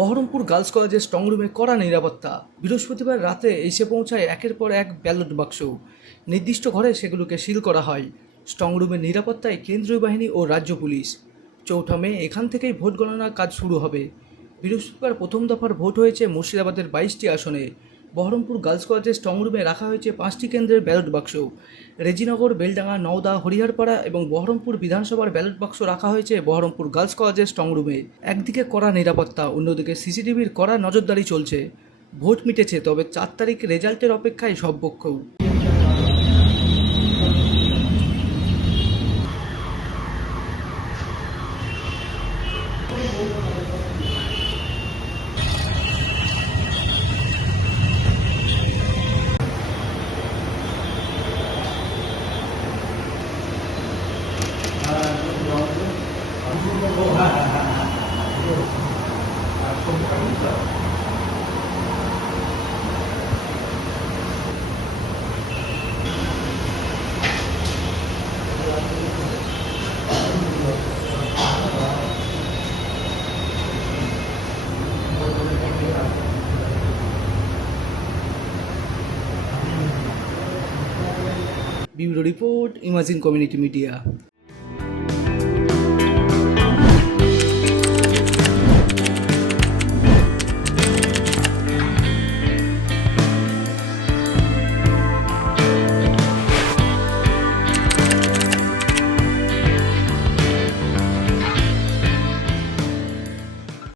Baharampur girls কলেজের স্ট্রংরুমে কড়া নিরাপত্তা। বৃহস্পতিবার রাতে এসে পৌঁছায় একের পর এক ব্যালট বাক্স। নির্দিষ্ট ঘরে সেগুলোকে সিল করা হয়। স্ট্রংরুমের নিরাপত্তায় কেন্দ্রীয় বাহিনী ও রাজ্য পুলিশ। ৪ মে এখান থেকেই ভোট গণনার কাজ শুরু হবে। বৃহস্পতিবার প্রথম দফার ভোট হয়েছে মুর্শিদাবাদের 22টি আসনে। বহরমপুর গার্লস কলেজের স্ট্রংরুমে রাখা হয়েছে 5টি কেন্দ্রের ব্যালট বাক্স। রেজিনগর, বেলডাঙ্গা, নওদা, হরিহরপাড়া এবং বহরমপুর বিধানসভার ব্যালট বাক্স রাখা হয়েছে বহরমপুর গার্লস কলেজের স্ট্রংরুমে। একদিকে কড়া নিরাপত্তা, অন্যদিকে সিসিটিভির কড়া নজরদারি চলছে। ভোট মিটেছে, তবে 4 তারিখ রেজাল্টের অপেক্ষায় সব পক্ষ। Bureau report, imagine community media.